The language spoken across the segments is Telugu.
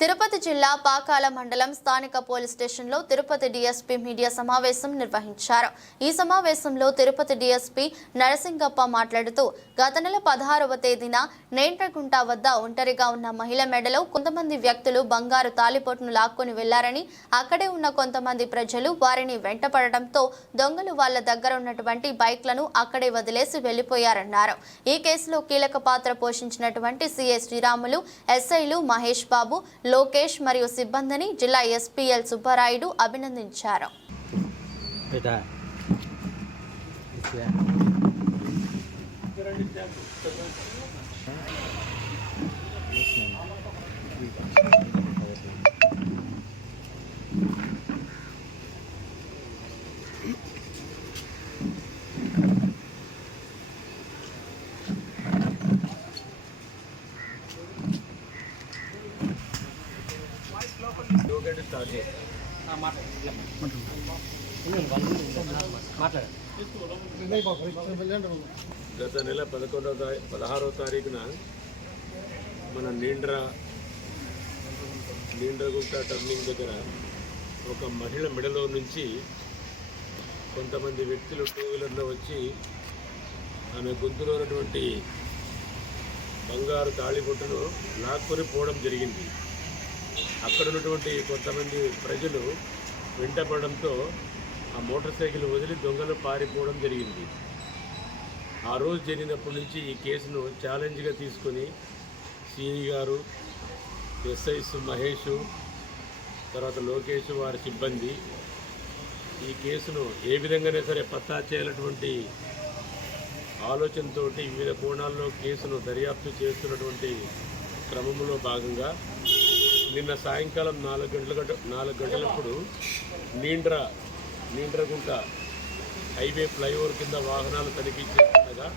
తిరుపతి జిల్లా పాకాల మండలం స్థానిక పోలీస్ స్టేషన్లో తిరుపతి డీఎస్పీ మీడియా సమావేశం నిర్వహించారు. ఈ సమావేశంలో తిరుపతి డీఎస్పీ నరసింగప్ప మాట్లాడుతూ గత నెల పదహారవ తేదీన నేంట్రగుంట వద్ద ఒంటరిగా ఉన్న మహిళ మెడలో కొంతమంది వ్యక్తులు బంగారు తాలిపోటును లాక్కొని వెళ్ళారని అక్కడే ఉన్న కొంతమంది ప్రజలు వారిని వెంటపడటంతో దొంగలు వాళ్ళ దగ్గర ఉన్నటువంటి బైక్లను అక్కడే వదిలేసి వెళ్ళిపోయారన్నారు ఈ కేసులో కీలక పాత్ర పోషించినటువంటి సిఐ శ్రీరాములు ఎస్ఐలు మహేష్ బాబు లోకేష్ మరియు సిబ్బందిని జిల్లా ఎస్పీఎల్ సుబ్బారాయుడు అభినందించారు. స్టార్ట్ గత నెల పదకొండవ తారీఖు పదహారవ తారీఖున మన నీండ్ర నీండ్రగుంట టర్నింగ్ దగ్గర ఒక మహిళ మెడలో నుంచి కొంతమంది వ్యక్తులు టూ వీలర్లో వచ్చి ఆమె గుంతులో ఉన్నటువంటి బంగారు తాళిబొట్టును లాక్కొని పోవడం జరిగింది. అక్కడ ఉన్నటువంటి కొంతమంది ప్రజలు వెంటపడడంతో ఆ మోటార్ సైకిల్ వదిలి దొంగలు పారిపోవడం జరిగింది. ఆ రోజు జరిగినప్పటి నుంచి ఈ కేసును ఛాలెంజ్గా తీసుకొని సిఐ గారు ఎస్ఐస్ మహేష్ తర్వాత లోకేష్ వారి సిబ్బంది ఈ కేసును ఏ విధంగానే సరే పత్తా చేయాలన్నటువంటి ఆలోచనతోటి వివిధ కోణాల్లో కేసును దర్యాప్తు చేస్తున్నటువంటి క్రమంలో భాగంగా నిన్న సాయంకాలం నాలుగు గంటల నాలుగు గంటలప్పుడు నీండ్ర నీండ్రగుంట హైవే ఫ్లైఓవర్ కింద వాహనాలు తనిఖీ చేస్తుండగా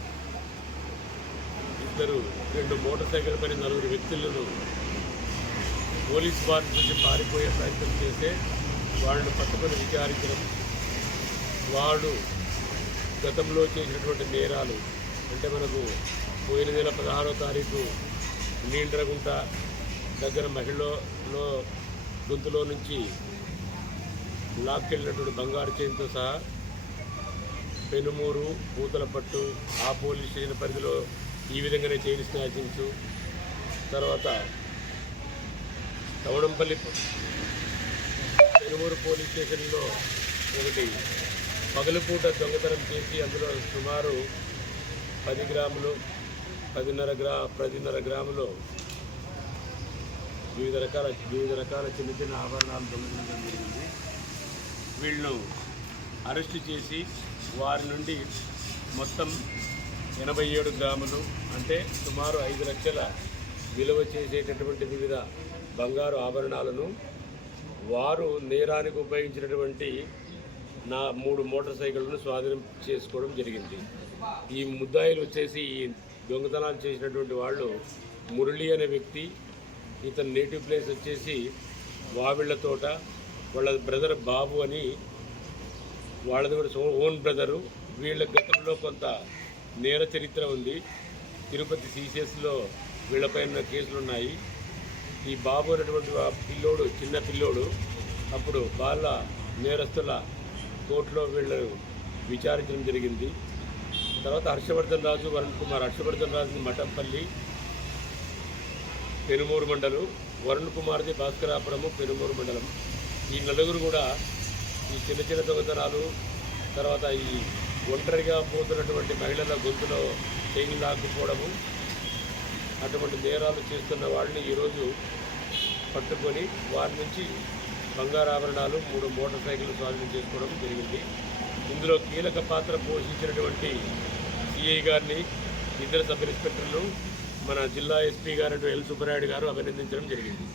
ఇద్దరు రెండు మోటార్ సైకిల్ పైన నలుగురు వ్యక్తులను పోలీస్ వారి నుంచి పారిపోయే ప్రయత్నం చేస్తే వాళ్ళని పట్టుకొని విచారించడం వాళ్ళు గతంలో చేసినటువంటి నేరాలు అంటే మనకు పోయిన నెల పదహారో తారీఖు నీండ్రగుంట దగ్గర మహిళలో గొంతులో నుంచి లాక్కెళ్ళినటువంటి బంగారు చేయంతో సహా పెనుమూరు పూతలపట్టు ఆ పోలీస్ స్టేషన్ పరిధిలో ఈ విధంగానే చైన్ స్నాచింగ్స్ తర్వాత తవడంపల్లి పెనుమూరు పోలీస్ స్టేషన్లో ఒకటి పగలుపూట దొంగతనం చేసి అందులో సుమారు పది గ్రాములు పదిన్నర గ్రా పదిన్నర గ్రాములు వివిధ రకాల వివిధ రకాల చిన్న చిన్న ఆభరణాలు దొంగతనం జరిగింది. వీళ్ళు అరెస్టు చేసి వారి నుండి మొత్తం ఎనభై ఏడు గ్రాములు అంటే సుమారు ఐదు లక్షల విలువ చేసేటటువంటి వివిధ బంగారు ఆభరణాలను వారు నేరానికి ఉపయోగించినటువంటి నా మూడు మోటార్ సైకిళ్ళను స్వాధీనం చేసుకోవడం జరిగింది. ఈ ముద్దాయిలు వచ్చేసి ఈ దొంగతనాలు చేసినటువంటి వాళ్ళు మురళి అనే వ్యక్తి ఇతని నేటివ్ ప్లేస్ వచ్చేసి వావిళ్ళ తోట వాళ్ళ బ్రదర్ బాబు అని వాళ్ళది కూడా ఓన్ బ్రదరు వీళ్ళ గతంలో కొంత నేర చరిత్ర ఉంది. తిరుపతి సీసీఎస్లో వీళ్ళపైన కేసులు ఉన్నాయి. ఈ బాబు అనేటువంటి ఆ పిల్లోడు చిన్న పిల్లోడు అప్పుడు బాల నేరస్తుల కోర్టులో వీళ్ళను విచారించడం జరిగింది. తర్వాత హర్షవర్ధన్ రాజు వరుణ్ కుమార్ హర్షవర్ధన్ రాజు మఠంపల్లి పెనుమూరు మండలం వరుణ్ కుమార్ది భాస్కరాపురము పెనుమూరు మండలం. ఈ నలుగురు కూడా ఈ చిన్న చిన్న దొంగతనాలు తర్వాత ఈ ఒంటరిగా పోతున్నటువంటి మహిళల గొంతులో చేయి లాక్కుపోవడము అటువంటి నేరాలు చేస్తున్న వాళ్ళని ఈరోజు పట్టుకొని వారి నుంచి బంగారు ఆభరణాలు మూడు మోటార్ సైకిల్ స్వాధీనం చేసుకోవడం జరిగింది. ఇందులో కీలక పాత్ర పోషించినటువంటి సిఐ గారిని ఇద్దరు సబ్ ఇన్స్పెక్టర్లు మన జిల్లా ఎస్పీ గారు ఎల్ సుబ్బరాయుడు గారు అభినందించడం జరిగింది.